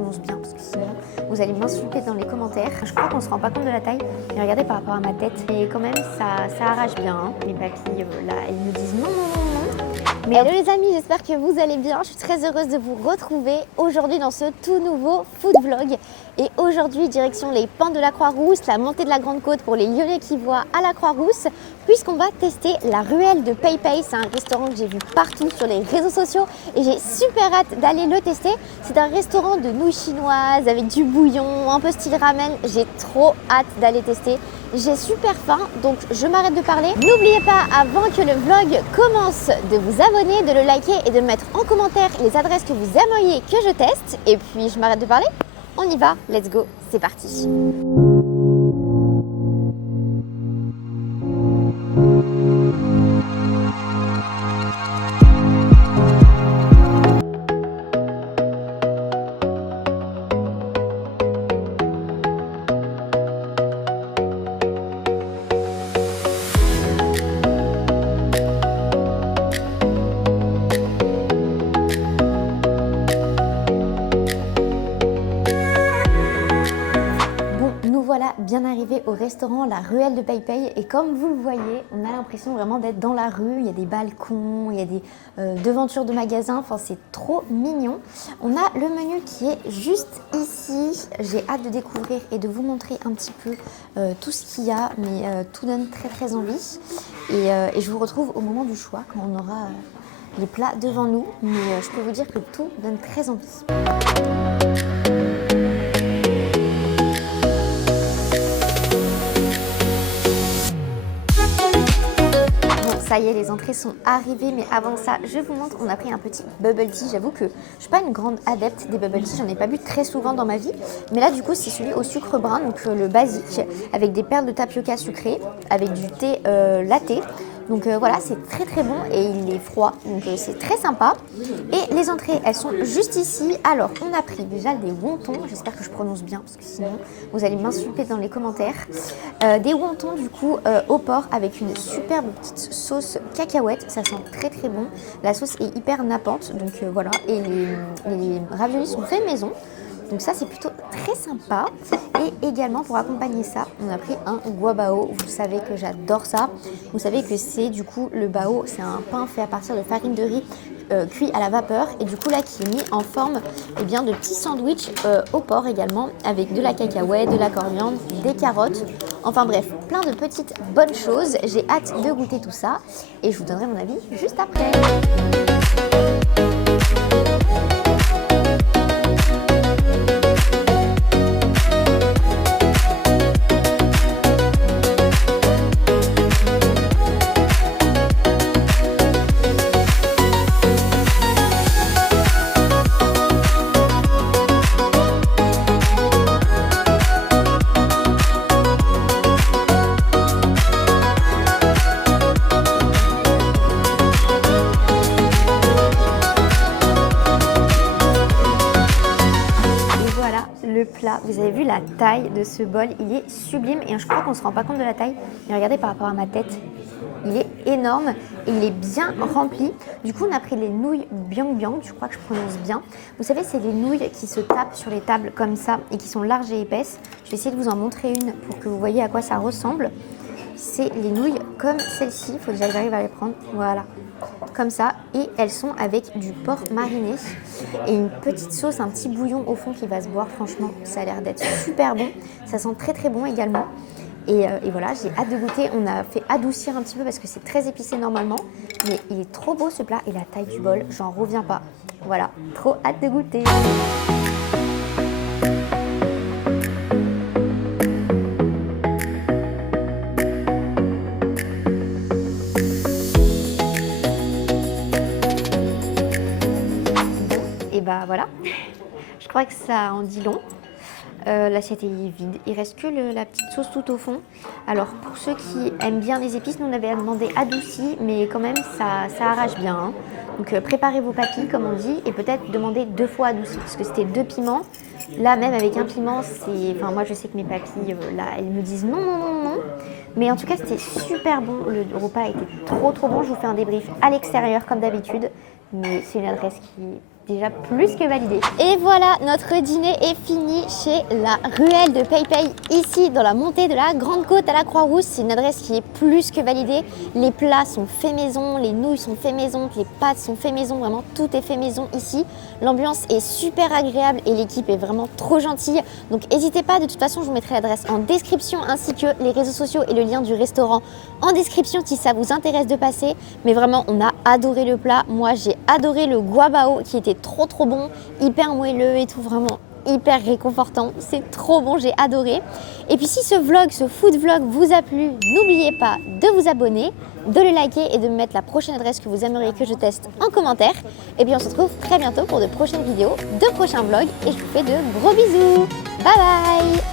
prononce bien, parce que sinon vous allez m'insulter dans les commentaires. Je crois qu'on se rend pas compte de la taille, mais regardez par rapport à ma tête, et quand même ça arrache bien. Hein. Mes papilles là, elles me disent non, non, non, non. Mais hello les amis, j'espère que vous allez bien. Je suis très heureuse de vous retrouver aujourd'hui dans ce tout nouveau food vlog. Et aujourd'hui, direction les pentes de la Croix-Rousse, la montée de la Grande Côte pour les Lyonnais qui voient à la Croix-Rousse, puisqu'on va tester la ruelle de PayPay. C'est un restaurant que j'ai vu partout sur les réseaux sociaux et j'ai super hâte d'aller le tester. C'est un restaurant de nouilles chinoises avec du bouillon, un peu style ramen. J'ai trop hâte d'aller tester. J'ai super faim, donc je m'arrête de parler. N'oubliez pas, avant que le vlog commence, de vous abonner, de le liker et de mettre en commentaire les adresses que vous aimeriez que je teste. Et puis, je m'arrête de parler. On y va, let's go, c'est parti. Voilà, bien arrivé au restaurant La Ruelle de PayPay et comme vous le voyez, on a l'impression vraiment d'être dans la rue. Il y a des balcons, il y a des devantures de magasins, enfin c'est trop mignon. On a le menu qui est juste ici. J'ai hâte de découvrir et de vous montrer un petit peu tout ce qu'il y a, mais tout donne très envie. Et je vous retrouve au moment du choix quand on aura les plats devant nous, mais je peux vous dire que tout donne très envie. Ça y est, les entrées sont arrivées, mais avant ça, je vous montre, on a pris un petit bubble tea. J'avoue que je ne suis pas une grande adepte des bubble tea, j'en ai pas bu très souvent dans ma vie. Mais là, du coup, c'est celui au sucre brun, donc le basique, avec des perles de tapioca sucrées, avec du thé latte. Donc voilà, c'est très bon et il est froid, donc c'est très sympa. Et les entrées, elles sont juste ici. Alors, on a pris déjà des wontons, j'espère que je prononce bien, parce que sinon, vous allez m'insulter dans les commentaires. Des wontons, du coup, au porc, avec une superbe petite sauce cacahuète. Ça sent très bon. La sauce est hyper nappante, donc voilà. Et les raviolis sont faits maison. Donc ça, c'est plutôt très sympa. Et également, pour accompagner ça, on a pris un guabao. Vous savez que j'adore ça. Vous savez que c'est du coup, le bao, c'est un pain fait à partir de farine de riz cuit à la vapeur. Et du coup, là, qui est mis en forme bien, de petits sandwichs au porc également, avec de la cacahuète, de la coriandre, des carottes. Enfin bref, plein de petites bonnes choses. J'ai hâte de goûter tout ça. Et je vous donnerai mon avis juste après. Le plat, vous avez vu la taille de ce bol, il est sublime et je crois qu'on ne se rend pas compte de la taille, mais regardez par rapport à ma tête, il est énorme et il est bien rempli. Du coup on a pris les nouilles biang biang, je crois que je prononce bien. Vous savez, c'est les nouilles qui se tapent sur les tables comme ça et qui sont larges et épaisses. Je vais essayer de vous en montrer une pour que vous voyez à quoi ça ressemble. C'est les nouilles comme celle-ci, il faut déjà que j'arrive à les prendre, voilà, comme ça, et elles sont avec du porc mariné et une petite sauce, un petit bouillon au fond qui va se boire. Franchement, ça a l'air d'être super bon, ça sent très bon également. Et voilà, j'ai hâte de goûter. On a fait adoucir un petit peu parce que c'est très épicé normalement, mais il est trop beau ce plat et la taille du bol, j'en reviens pas. Voilà, trop hâte de goûter. Et bah voilà, je crois que ça en dit long. L'assiette est vide, il reste que la petite sauce tout au fond. Alors pour ceux qui aiment bien les épices, nous on avait demandé adouci, mais quand même ça arrache bien. Hein. Donc préparez vos papilles comme on dit et peut-être demandez 2 fois adouci parce que c'était 2 piments. Là même avec un piment, c'est, enfin moi je sais que mes papilles là elles me disent non. Mais en tout cas c'était super bon, le repas était trop bon. Je vous fais un débrief à l'extérieur comme d'habitude, mais c'est une adresse qui est déjà plus que validé. Et voilà, notre dîner est fini chez la ruelle de PayPay, ici dans la montée de la Grande Côte à la Croix-Rousse. C'est une adresse qui est plus que validée. Les plats sont faits maison, les nouilles sont faits maison, les pâtes sont faits maison, vraiment tout est fait maison ici. L'ambiance est super agréable et l'équipe est vraiment trop gentille. Donc n'hésitez pas, de toute façon je vous mettrai l'adresse en description ainsi que les réseaux sociaux et le lien du restaurant en description si ça vous intéresse de passer. Mais vraiment on a adoré le plat. Moi j'ai adoré le guabao qui était trop bon, hyper moelleux et tout, vraiment hyper réconfortant, c'est trop bon, j'ai adoré. Et puis si ce vlog, ce food vlog vous a plu, n'oubliez pas de vous abonner, de le liker et de me mettre la prochaine adresse que vous aimeriez que je teste en commentaire. Et puis on se retrouve très bientôt pour de prochaines vidéos, de prochains vlogs et je vous fais de gros bisous. Bye bye.